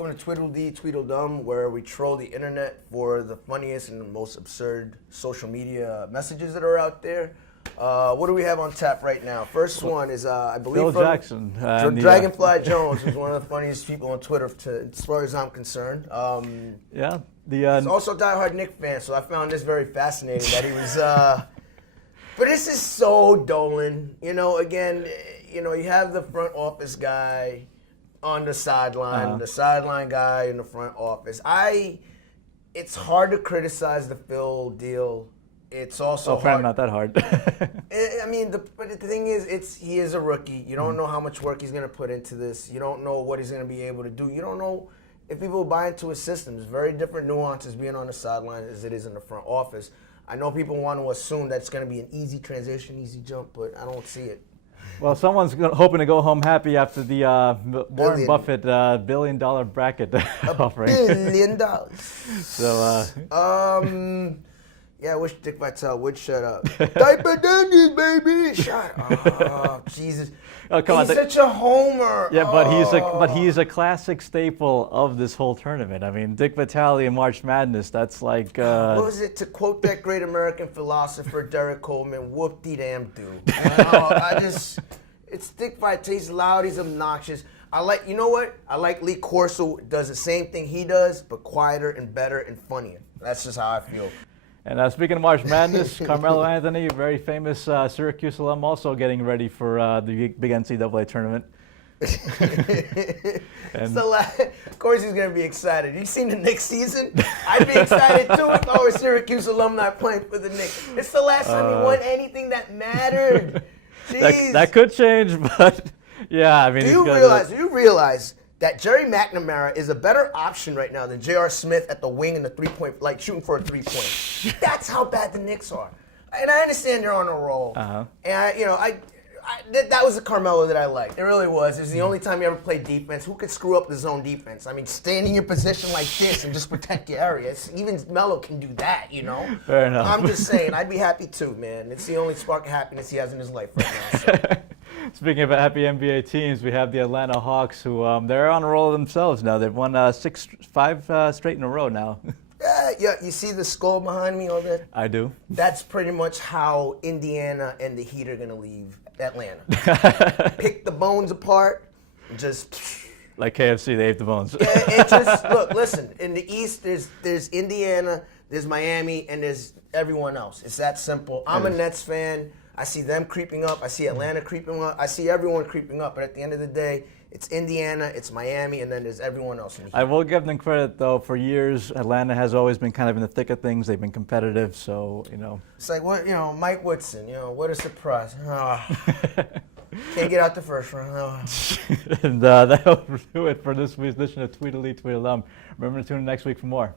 Welcome to Tweetledee Tweetledum, where we troll the internet for the funniest and the most absurd social media messages that are out there. What do we have on tap right now? First one is, I believe, Phil Jackson. Dragonfly Jones, who's one of the funniest people on Twitter, as far as I'm concerned. He's also a diehard Knicks fan, so I found this very fascinating that he was. But this is so Dolan. Again, you have the front office guy on the sideline, the sideline guy in the front office. It's hard to criticize the Phil deal. It's also hard. Not that hard. But the thing is, he is a rookie. You don't know how much work he's going to put into this. You don't know what he's going to be able to do. You don't know if people buy into his system. There's very different nuances being on the sideline as it is in the front office. I know people want to assume that it's going to be an easy transition, easy jump, but I don't see it. Well, someone's hoping to go home happy after the Warren Buffett $1 billion bracket offering. $1 billion. So, yeah, I wish Dick Vitale would shut up. Diaper Dandies, baby! Shut up. Jesus. Oh, come on. He's such a homer. Yeah, but he's a classic staple of this whole tournament. I mean, Dick Vitale in March Madness, that's like... what was it? To quote that great American philosopher, Derek Coleman, whoop-de-damn-do. It's Dick Vitale. He's loud, he's obnoxious. You know what? I like Lee Corso, does the same thing he does, but quieter and better and funnier. That's just how I feel. And speaking of March Madness, Carmelo Anthony, very famous Syracuse alum, also getting ready for the big NCAA tournament. Of course he's going to be excited. You seen the Knicks season? I'd be excited too if I were Syracuse alumni playing for the Knicks. It's the last time he won anything that mattered. Jeez. That could change, but yeah, I mean. Do you realize that Jerry McNamara is a better option right now than J.R. Smith at the wing and the three-point, like shooting for a three-point? That's how bad the Knicks are. And I understand they're on a roll. And that was the Carmelo that I liked. It really was. It was the only time he ever played defense. Who could screw up the zone defense? I mean, stand in your position like this and just protect your area. Even Melo can do that, Fair enough. I'm just saying, I'd be happy too, man. It's the only spark of happiness he has in his life right now. So. Speaking of happy NBA teams, we have the Atlanta Hawks, who they're on a roll themselves now. They've won 5 straight in a row now. Yeah. You see the skull behind me over there? I do. That's pretty much how Indiana and the Heat are going to leave Atlanta. Pick the bones apart, just like KFC, they ate the bones. Look, listen. In the East, there's Indiana, there's Miami, and there's everyone else. It's that simple. I'm a Nets fan. I see them creeping up. I see Atlanta creeping up. I see everyone creeping up. But at the end of the day, it's Indiana, it's Miami, and then there's everyone else in the Heat. I will give them credit, though. For years, Atlanta has always been kind of in the thick of things. They've been competitive, so, It's like, Mike Woodson, what a surprise. Can't get out the first round. And that'll do it for this week's edition of Tweetledee Tweetledum. Remember to tune in next week for more.